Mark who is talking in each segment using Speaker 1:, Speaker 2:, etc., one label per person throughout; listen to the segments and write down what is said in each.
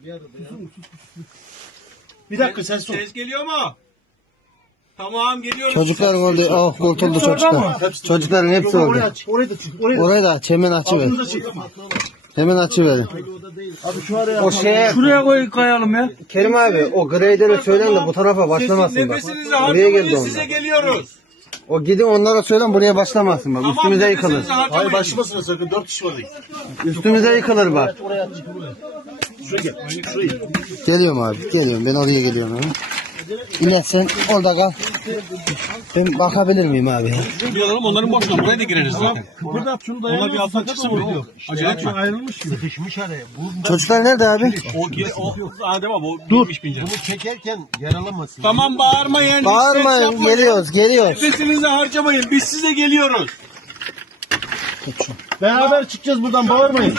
Speaker 1: Bir dakika sen sor.
Speaker 2: Ses geliyor mu? Tamam geliyorum.
Speaker 3: Çocuklar oldu. Oh kurtuldu çocuklar. Çocukların hepsi
Speaker 1: Orayı
Speaker 3: oldu.
Speaker 1: aç. Orayı da çık. Orayı da.
Speaker 3: Orayı da aç. Hemen açıver.
Speaker 1: Bunu da çek.
Speaker 3: Hemen açıverin.
Speaker 1: Abi şu araya.
Speaker 3: O şeye
Speaker 4: Şuraya koyalım ya.
Speaker 3: Kerim abi o grader'e söylen de bu tarafa başlamasın bak.
Speaker 2: Nefesinizi
Speaker 3: Buraya geldi
Speaker 2: harcamayın, size
Speaker 3: onlar.
Speaker 2: geliyoruz.
Speaker 3: O gidin onlara söylen buraya başlamasın bak. Üstümüze yıkılır.
Speaker 2: nefesinizi
Speaker 1: Hayır
Speaker 2: harcamayın.
Speaker 1: başlamasın sakın. 4 kişi var.
Speaker 3: Üstümüze yıkılır bak.
Speaker 1: Şuraya gel. Şuraya.
Speaker 3: Geliyorum abi. Geliyorum. Ben oraya geliyorum abi. İlyas sen orada kal. Ben bakabilir miyim abi ya?
Speaker 2: Bir alalım onların boşuna buraya da gireriz zaten.
Speaker 1: Burada şunu
Speaker 2: Ona bir alttan çıksın mı? Acele etme.
Speaker 1: Ayrılmış gibi. Sıkışmış araya.
Speaker 3: Çocuklar nerede abi?
Speaker 2: O Adem abi o binmiş binecek.
Speaker 1: Bunu çekerken yaralamasın.
Speaker 2: Tamam bağırmayın. hiç ses
Speaker 3: Bağırmayın.
Speaker 2: yapmayın.
Speaker 3: Geliyoruz. Geliyoruz.
Speaker 2: Nefesinizi harcamayın. Biz size geliyoruz.
Speaker 1: Beraber çıkacağız buradan. Bağırmayın.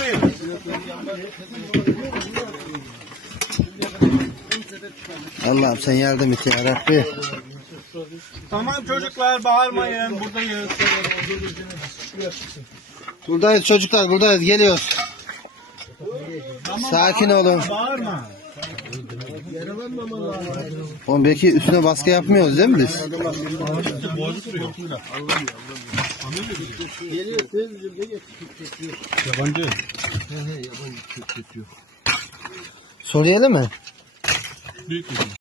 Speaker 3: Allah'ım sen yardım et ya Rabbi.
Speaker 2: Tamam çocuklar bağırmayın. Buradayız.
Speaker 3: Buradayız çocuklar. Buradayız. Geliyoruz. Sakin olun.
Speaker 1: Bağırma.
Speaker 3: Oğlum belki üstüne baskı yapmıyoruz değil mi biz?
Speaker 2: Yabancı.
Speaker 3: Suriyeli mi?
Speaker 2: Büyük bir